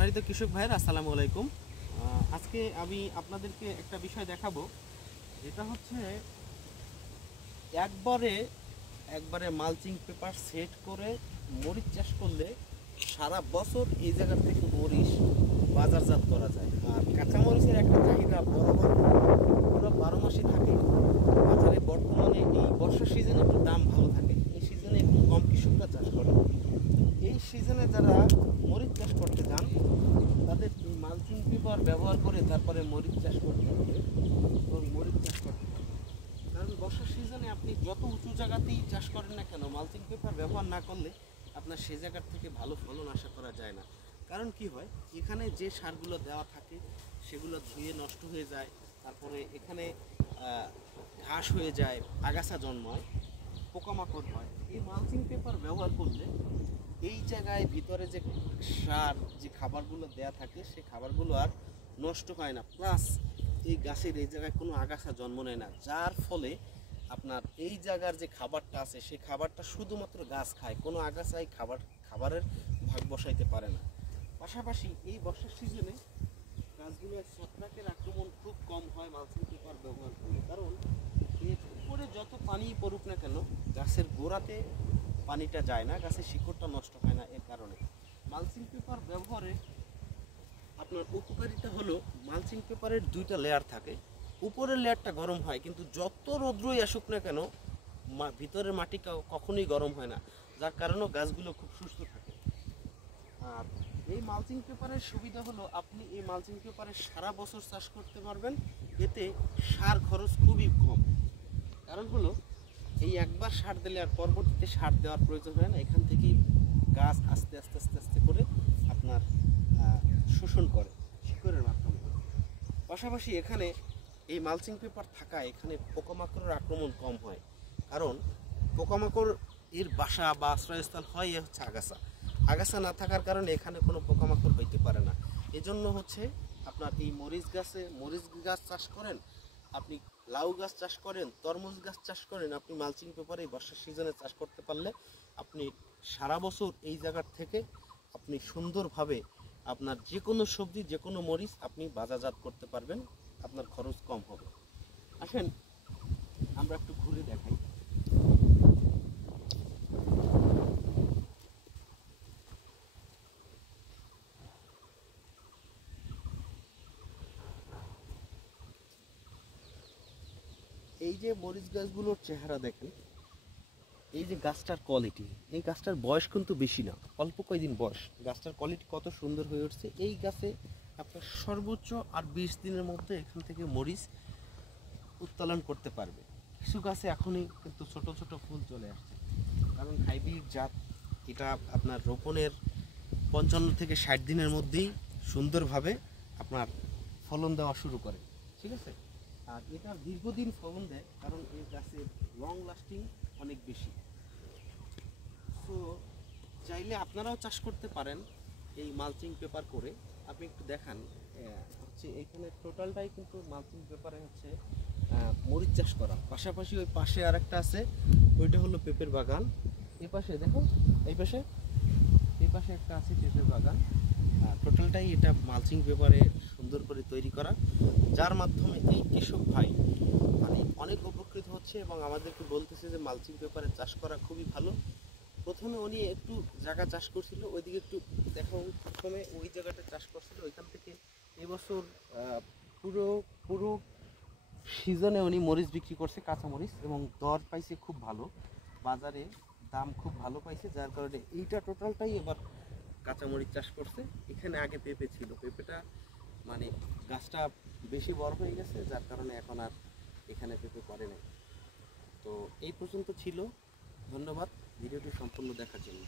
সম্মানিত কৃষক ভাইয়েরা, আসসালামু আলাইকুম। আজকে আমি আপনাদেরকে একটা বিষয় দেখাবো, যেটা হচ্ছে একবারে একবারে মালচিং পেপার সেট করে মরিচ চাষ করলে সারা বছর এই জায়গা থেকে মরিচ বাজারজাত করা যায়। আর কাঁচামরিচের একটা চাহিদা বরাবর পুরো 12 মাসই থাকে বাজারে। বর্তমানে এই বর্ষার সিজনে একটু দাম ভালো থাকে, এই সিজনে একটু কম কৃষকরা চাষ করে। এই সিজনে যারা মরিচ চাষ করতে যান তাদের এই মালচিং পেপার ব্যবহার করে তারপরে মরিচ চাষ করতে হবে এবং মরিচ চাষ করতে হবে। কারণ বর্ষার সিজনে আপনি যত উঁচু জায়গাতেই চাষ করেন না কেন, মালচিং পেপার ব্যবহার না করলে আপনার সে জায়গার থেকে ভালো ফলন আশা করা যায় না। কারণ কি হয়, এখানে যে সারগুলো দেওয়া থাকে সেগুলো ধুয়ে নষ্ট হয়ে যায়, তারপরে এখানে ঘাস হয়ে যায়, আগাছা জন্মায়, পোকামাকড় হয়। এই মালচিং পেপার ব্যবহার করলে এই জায়গায় ভিতরে যে সার যে খাবারগুলো দেয়া থাকে সে খাবারগুলো আর নষ্ট হয় না, প্লাস এই গাছের এই জায়গায় কোনো আগাছা জন্ম নেয় না, যার ফলে আপনার এই জায়গার যে খাবারটা আছে সেই খাবারটা শুধুমাত্র গাছ খায়, কোনো আগাছাই খাবারের ভাগ বসাইতে পারে না। পাশাপাশি এই বর্ষার সিজনে গাছগুলোর ছত্রাকের আক্রমণ খুব কম হয় মালচিং পেপার ব্যবহার করলে। কারণ এর উপরে যত পানি পড়ুক না কেন গাছের গোড়াতে পানিটা যায় না, গাছের শিকড়টা নষ্ট হয় না। এর কারণে মালচিং পেপার ব্যবহারে আপনার উপকারিতা হলো, মালচিং পেপারের দুইটা লেয়ার থাকে। উপরের লেয়ারটা গরম হয়, কিন্তু যত রৌদ্রই আসুক না কেন ভিতরের মাটি কখনোই গরম হয় না, যার কারণেও গাছগুলো খুব সুস্থ থাকে। আর এই মালচিং পেপারের সুবিধা হলো, আপনি এই মালচিং পেপারে সারা বছর চাষ করতে পারবেন, এতে সার খরচ খুবই কম। কারণ হলো এই একবার সার দিলে আর পরবর্তীতে সার দেওয়ার প্রয়োজন হয় না, এখান থেকেই গাছ আস্তে আস্তে আস্তে আস্তে করে আপনার শোষণ করে শিকড়ের মাধ্যমে। পাশাপাশি এখানে এই মালচিং পেপার থাকায় এখানে পোকামাকড়ের আক্রমণ কম হয়। কারণ পোকামাকড় এর বাসা বা আশ্রয়স্থল হয় হচ্ছে আগাছা। আগাছা না থাকার কারণে এখানে কোনো পোকামাকড় হইতে পারে না। এজন্য হচ্ছে আপনার এই মরিচ গাছ চাষ করেন, আপনি লাউ গাছ চাষ করেন, তরমুজ গাছ চাষ করেন, আপনি মালচিং পেপারে বর্ষার সিজনে চাষ করতে পারলে আপনি সারা বছর এই জায়গার থেকে আপনি সুন্দরভাবে আপনার যে কোনো সবজি, যে কোনো মরিচ আপনি বাজারজাত করতে পারবেন, আপনার খরচ কম হবে। আসেন আমরা একটু ঘুরে দেখাই। এই যে মরিচ গাছগুলোর চেহারা দেখেন, এই যে গাছটার কোয়ালিটি, এই গাছটার বয়স কিন্তু বেশি না, অল্প কয়েকদিন বয়স, গাছটার কোয়ালিটি কত সুন্দর হয়ে উঠছে। এই গাছে আপনার সর্বোচ্চ আর 20 দিনের মধ্যে এখান থেকে মরিচ উত্তোলন করতে পারবে। কিছু গাছে এখনই কিন্তু ছোট ছোট ফুল চলে আসছে, কারণ হাইব্রিড জাত, এটা আপনার রোপণের 55 থেকে 60 দিনের মধ্যেই সুন্দরভাবে আপনার ফলন দেওয়া শুরু করে, ঠিক আছে। আর এটা দীর্ঘদিন ফলন দেয়, কারণ এই গাছের লং লাস্টিং অনেক বেশি। তো চাইলে আপনারাও চাষ করতে পারেন এই মালচিং পেপার করে। আপনি একটু দেখান, হচ্ছে এইখানে টোটালটাই কিন্তু মালচিং পেপারে হচ্ছে মরিচ চাষ করা। পাশাপাশি ওই পাশে আর একটা আছে, ওইটা হলো পেঁপের বাগান। এই পাশে দেখো, এই পাশে একটা আছে পেঁপের বাগান। টোটালটাই এটা মালচিং পেপারে সুন্দর করে তৈরি করা, যার মাধ্যমে এই কৃষক ভাই মানে অনেক উপকৃত হচ্ছে এবং আমাদেরকে বলতেছে যে মালচিং পেপারে চাষ করা খুবই ভালো। প্রথমে উনি একটু জায়গা চাষ করছিল, ওইদিকে একটু দেখো, প্রথমে ওই জায়গাটা চাষ করছিল, ওইখান থেকে এবছর পুরো পুরো সিজনে উনি মরিচ বিক্রি করছে, কাঁচা মরিচ, এবং দর পাইছে খুব ভালো, বাজারে দাম খুব ভালো পাইছে, যার কারণে এইটা টোটালটাই এবার কাঁচামরিচ চাষ করছে। এখানে আগে পেঁপে ছিল, পেঁপেটা মানে গাছটা বেশি বড় হয়ে গেছে, যার কারণে এখন আর এখানে পেঁপে করে নাই। তো এই পর্যন্ত ছিল, ধন্যবাদ ভিডিওটি সম্পূর্ণ দেখার জন্য।